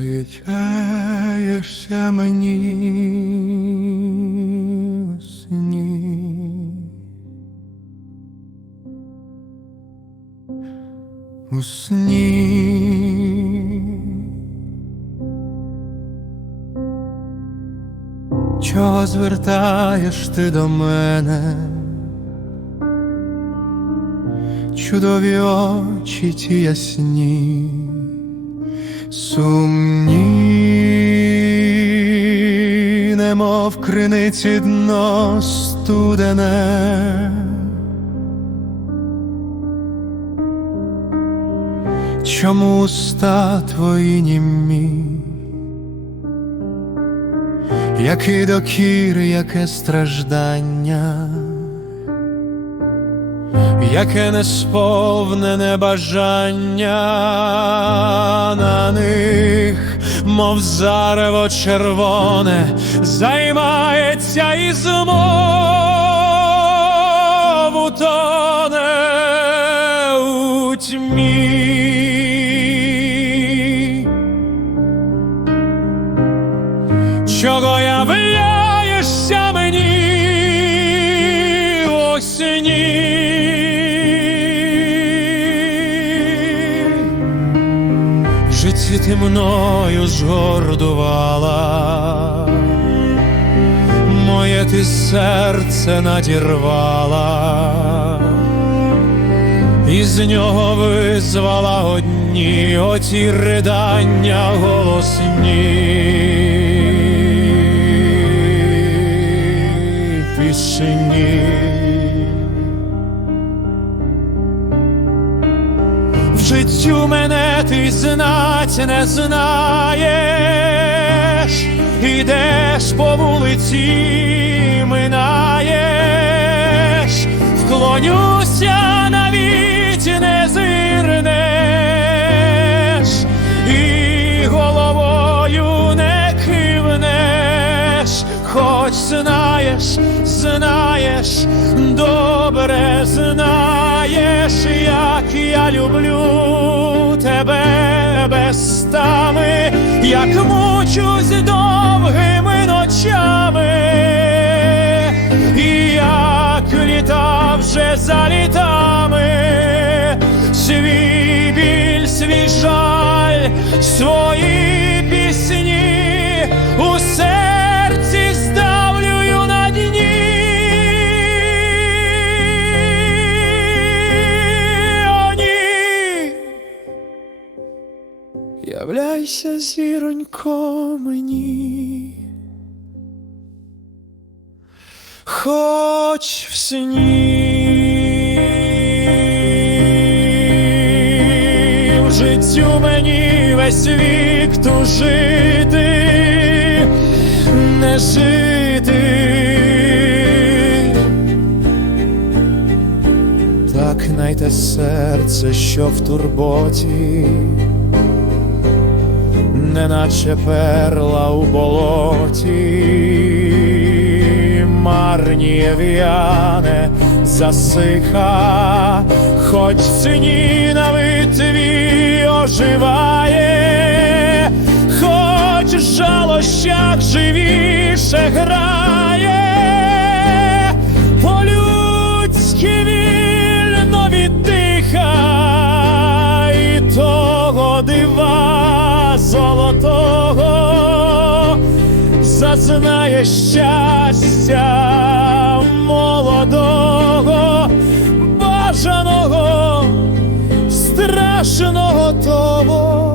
відчаєшся мені у сні. У сні. Чого звертаєш ти до мене? Чудові очі ті ясні, сумні, немов криниці дно студене. Чому уста твої німі? Який докір, яке страждання, яке несповнене бажання на них, мов зарево червоне, займається і змову тоне у тьмі. Чого являєшся мені житті ти мною згордувала, моє ти серце надірвала, і з нього визвала одні оті ридання голосні. Пісні. Життю мене ти знать не знаєш, ідеш по вулиці, минаєш, вклонюся навіть не зирнеш, і головою не кивнеш, хоч знаєш, знаєш, добре знаєш, як я люблю тебе безстами, як мучусь довгими ночами, і як літа вже за літами, свій біль, свій жаль, свої пісні у Являйся, зіронько, мені, хоч в сні, в життю мені весь вік тужити, не жити. Так найте серце, що в турботі, неначе перла у болоті, марніє в'яне, засиха, хоч сині на витві оживає, хоч в жалощах живіше грає, золотого, зазнає щастя молодого, бажаного, страшного того.